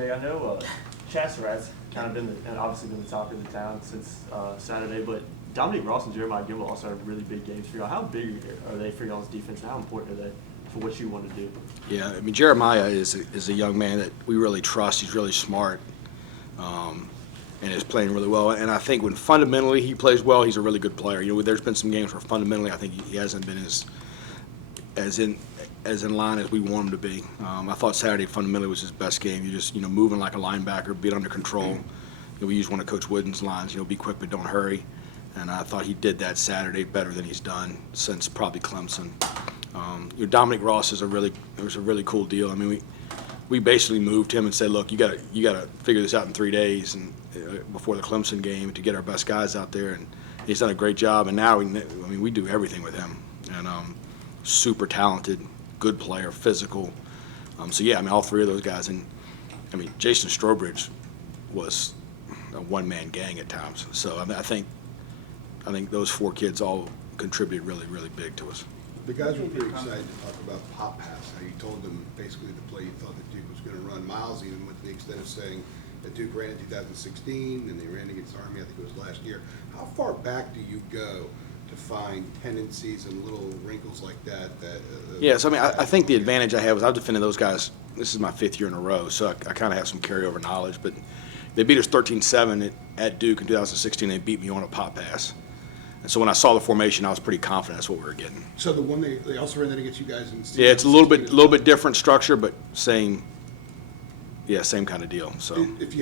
Jay, I know Chasserat's kind of obviously been the talk of the town since Saturday, but Dominique Ross and Jeremiah Gilmore also have really big games for y'all. How big are they for y'all's defense? How important are they for what you want to do? Yeah, I mean, Jeremiah is a young man that we really trust. He's really smart and is playing really well. And I think when fundamentally he plays well, he's a really good player. You know, there's been some games where fundamentally I think he hasn't been as in line as we want him to be. I thought Saturday fundamentally was his best game. You just, moving like a linebacker, be under control. We use one of Coach Wooden's lines, be quick but don't hurry. And I thought he did that Saturday better than he's done since probably Clemson. Dominique Ross it was a really cool deal. I mean, we basically moved him and said, look, you got to figure this out in 3 days and before the Clemson game to get our best guys out there. And he's done a great job. And now we do everything with him. And super talented, good player, physical. So yeah, I mean, all three of those guys. And I mean, Jason Strobridge was a one-man gang at times. So I mean, I think those 4 kids all contribute really, really big to us. The guys were pretty excited to talk about pop pass, how you told them basically the play you thought that Duke was going to run. Miles even went to the extent of saying that Duke ran in 2016 and they ran against Army, I think it was last year. How far back do you go to find tendencies and little wrinkles like that? Yeah, so I mean, I think the advantage I have is I've defended those guys. This is my 5th year in a row, so I kind of have some carryover knowledge. But they beat us 13-7 at Duke in 2016. They beat me on a pop pass. And so when I saw the formation, I was pretty confident that's what we were getting. So the one they also ran that against you guys in yeah, it's a little bit different structure, but same kind of deal. So if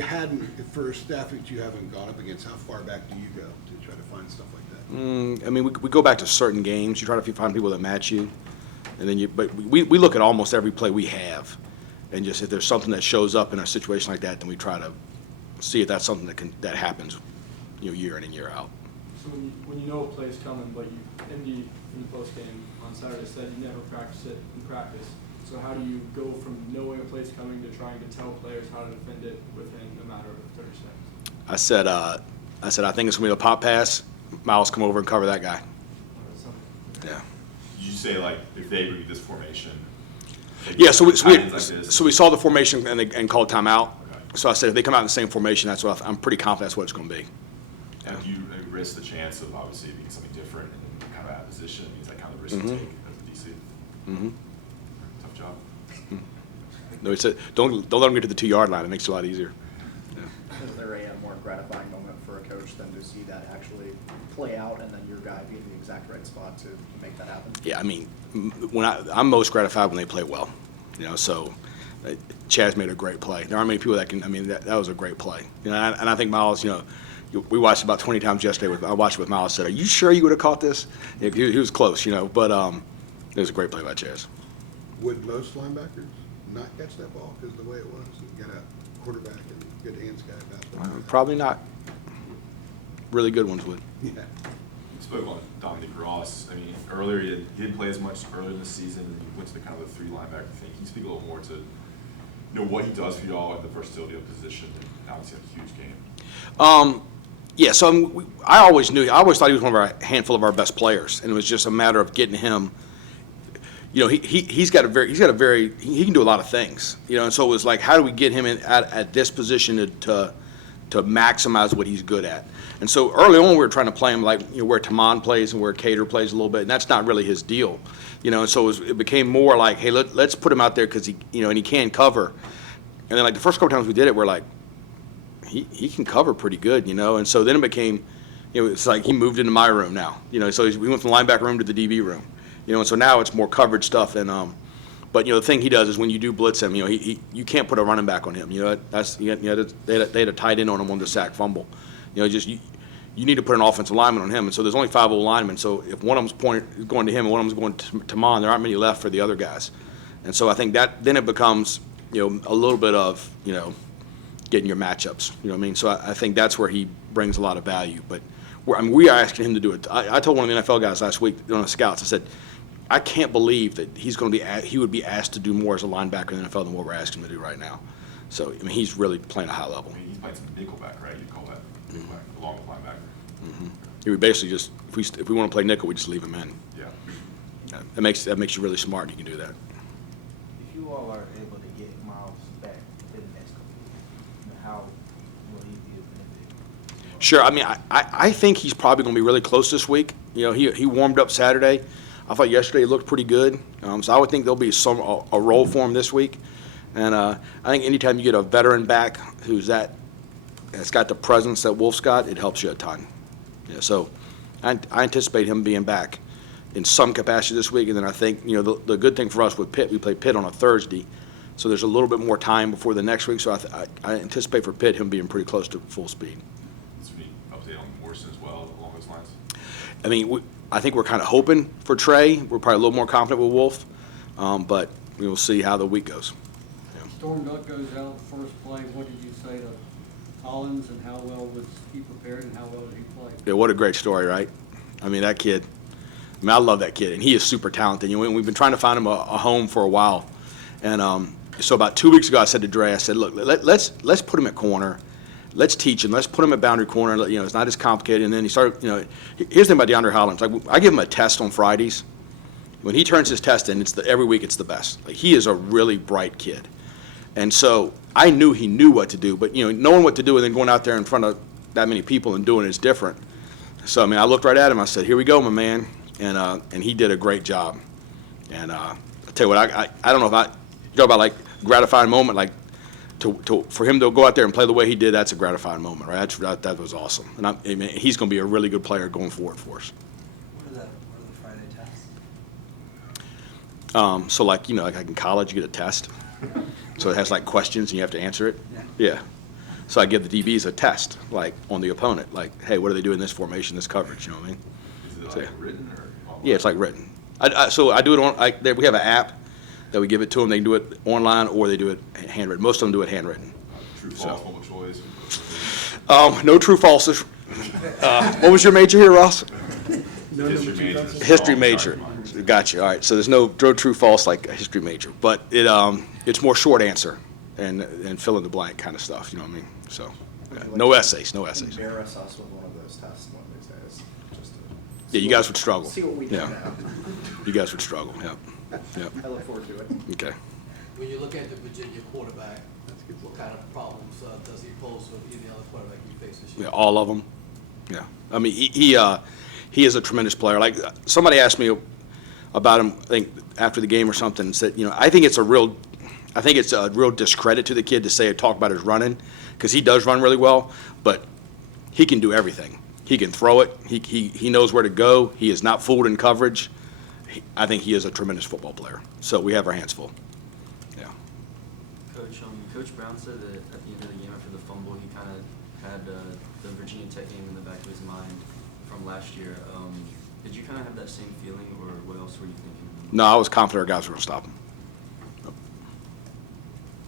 for a staff that you haven't gone up against, how far back do you go to try to find stuff like that? I mean, we go back to certain games. You try to find people that match you, and then but we look at almost every play we have, and just if there's something that shows up in a situation like that, then we try to see if that's something that happens, year in and year out. So when you know a play's coming, but in the post game on Saturday said you never practice it in practice. So how do you go from knowing a play's coming to trying to tell players how to defend it within a matter of 30 seconds? I said I think it's gonna be a pop pass. Miles, come over and cover that guy. Yeah. Did you say like if they read this formation? Yeah. So we saw the formation and called timeout. Okay. So I said if they come out in the same formation, that's what I'm pretty confident that's what it's going to be. Yeah. Do you risk the chance of obviously being something different and kind of out of position? Is that kind of the risk you take as a DC? Mm-hmm. Tough job. No, he said don't let them get to the 2-yard line. It makes it a lot easier. Yeah. Is there a more gratifying moment for a coach than to see that actually play out and then your guy be in the exact right spot to make that happen? Yeah, I mean, when I'm most gratified when they play well. So Chaz made a great play. There aren't many people that can. I mean, that was a great play. And I think Miles, we watched it about 20 times yesterday. I watched it with Miles. Said, "Are you sure you would have caught this?" He was close, but it was a great play by Chaz. Would most linebackers not catch that ball because of the way it was? You got a quarterback and good hands guy. Probably not. Really good ones would. Yeah. You spoke on Dominique Ross. I mean, earlier he didn't play as much earlier in the season. He went to the kind of the 3 linebacker thing. Can you speak a little more to what he does for y'all at the versatility of position and obviously a huge game? Yeah, so I always thought he was one of a handful of our best players, and it was just a matter of getting him. He can do a lot of things. And so it was like, how do we get him at this position to maximize what he's good at? And so early on, we were trying to play him like where Taman plays and where Cater plays a little bit, and that's not really his deal. And so it became more like, hey, let's put him out there because and he can cover. And then like the first couple times we did it, we're like, he can cover pretty good, And so then it became, it's like he moved into my room now, So we went from the linebacker room to the DB room, And so now it's more coverage stuff. And but the thing he does is when you do blitz him, you can't put a running back on him. They had a tight end on him on the sack fumble. You need to put an offensive lineman on him. And so there's only 5 old linemen. So if one of them's going to him and one of them's going to Mon, there aren't many left for the other guys. And so I think that then it becomes a little bit of getting your matchups. You know what I mean? So I think that's where he brings a lot of value. But we are asking him to do it. I told one of the NFL guys last week on the scouts, I said, I can't believe that he would be asked to do more as a linebacker in the NFL than what we're asking him to do right now. So, I mean, he's really playing a high level. I mean, he's playing some nickelback, right? You'd call that nickelback, along with linebacker. Mm-hmm. We basically just, if we want to play nickel, we just leave him in. Yeah. That makes you really smart. You can do that. If you all are able to get Miles back in the next couple of Sure. I mean, I think he's probably going to be really close this week. You know, he warmed up Saturday. I thought yesterday he looked pretty good. So I would think there'll be a role for him this week. And I think anytime you get a veteran back that's got the presence that Wolf's got, it helps you a ton. Yeah, so I anticipate him being back in some capacity this week. And then I think, you know, the good thing for us with Pitt, we play Pitt on a Thursday. So there's a little bit more time before the next week. So I anticipate for Pitt him being pretty close to full speed. Update on Morrison as well along those lines? I mean, I think we're kind of hoping for Trey. We're probably a little more confident with Wolf, but we will see how the week goes. Storm Duck goes out first play. What did you say to Hollins, and how well was he prepared, and how well did he play? Yeah, what a great story, right? I mean, that kid. I mean, I love that kid, and he is super talented. You know, we've been trying to find him a home for a while, and so about 2 weeks ago, I said to Dre, I said, look, let's put him at corner. Let's teach him. Let's put him at boundary corner. You know, it's not as complicated. And then he started, you know, here's the thing about DeAndre Hollins. Like, I give him a test on Fridays. When he turns his test in, every week it's the best. Like, he is a really bright kid. And so I knew he knew what to do, but, you know, knowing what to do and then going out there in front of that many people and doing it is different. So, I mean, I looked right at him. I said, here we go, my man. And he did a great job. And I'll tell you what, I don't know if you talk about, like, gratifying moment, like, for him to go out there and play the way he did, that's a gratifying moment, right? That was awesome. And I mean, he's going to be a really good player going forward for us. What are the Friday tests? So, like, you know, like in college, you get a test. So it has, like, questions, and you have to answer it. Yeah. So I give the DBs a test, like, on the opponent. Like, hey, what do they do in this formation, this coverage, you know what I mean? Is it like written or? Yeah, it's like written. So I do it on, we have an app that we give it to them. They can do it online or they do it handwritten. Most of them do it handwritten. True, false, multiple choice? No true falses. What was your major here, Ross? History major. History major. Gotcha. All right. So there's no true false like a history major, but it's more short answer and fill in the blank kind of stuff. You know what I mean? So no essays. Embarrass us with one of those tests one of these days. Just to Yeah, you guys would struggle. See what we do Yeah. now. You guys would struggle. Yep. I look forward to it. Okay. When you look at the Virginia quarterback, what kind of problems does he pose with any other quarterback you face this year? Yeah, all of them. Yeah. I mean, he is a tremendous player. Like, somebody asked me about him, I think, after the game or something, and said, you know, I think it's a real discredit to the kid to talk about his running, because he does run really well, but he can do everything. He can throw it. He knows where to go. He is not fooled in coverage. I think he is a tremendous football player. So we have our hands full. Yeah. Coach Brown said that at the end of the game after the fumble, he kind of had the Virginia Tech game in the back of his mind from last year. Did you kind of have that same feeling, or what else were you thinking? No, I was confident our guys were going to stop him.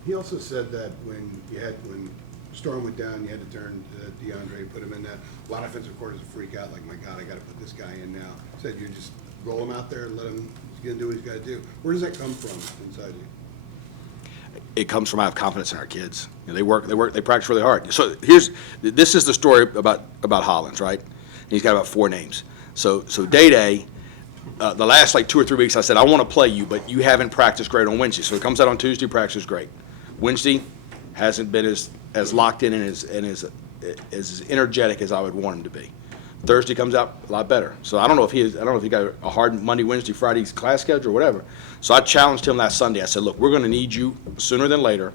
He also said that when Storm went down, you had to turn to DeAndre, put him in that. A lot of offensive coordinators freak out, like, my God, I got to put this guy in now. Said you just roll him out there and let him, he's going to do what he's got to do. Where does that come from inside you? It comes from I have confidence in our kids. You know, they practice really hard. So this is the story about Hollins, right? And he's got about 4 names. So Day, the last like 2 or 3 weeks, I said, I want to play you, but you haven't practiced great on Wednesday. So he comes out on Tuesday, practices great. Wednesday hasn't been as locked in and as energetic as I would want him to be. Thursday comes out a lot better. So I don't know if he got a hard Monday, Wednesday, Friday class schedule or whatever. So I challenged him last Sunday. I said, look, we're going to need you sooner than later.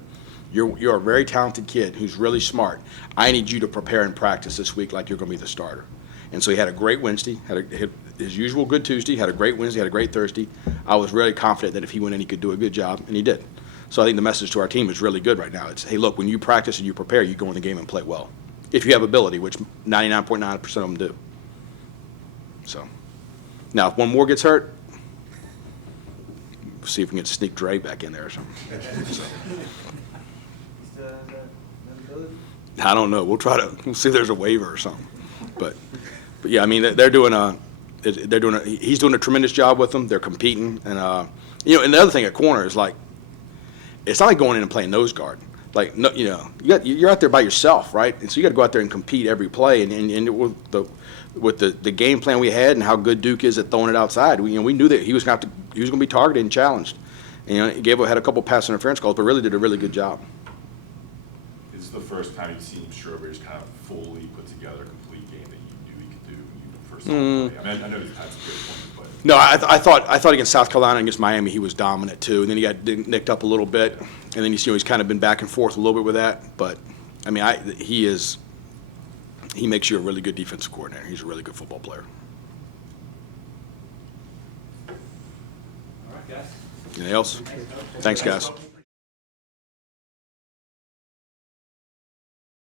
You're a very talented kid who's really smart. I need you to prepare and practice this week like you're going to be the starter. And so he had a great Wednesday, had his usual good Tuesday, had a great Wednesday, had a great Thursday. I was really confident that if he went in, he could do a good job, and he did. So I think the message to our team is really good right now. It's, hey, look, when you practice and you prepare, you go in the game and play well. If you have ability, which 99.9% of them do. So, now if one more gets hurt, we'll see if we can sneak Dre back in there or something. So, I don't know. We'll see if there's a waiver or something. But yeah, I mean, he's doing a tremendous job with them. They're competing, and and the other thing at corner is, like, it's not like going in and playing nose guard. Like, no, you're out there by yourself, right? And so you got to go out there and compete every play. And with the game plan we had and how good Duke is at throwing it outside, we knew that he was going to be targeted and challenged. And he had a couple pass interference calls, but really did a really good job. Is the first time you've seen Strawberry's kind of fully put together a complete game that you knew he could do even for some play? I mean, I know he's had some great points, but. No, I thought against South Carolina and against Miami he was dominant too, and then he got nicked up a little bit, and then he's kind of been back and forth a little bit with that. But I mean, he makes you a really good defensive coordinator. He's a really good football player. All right, guys. Anything else? Thanks, guys.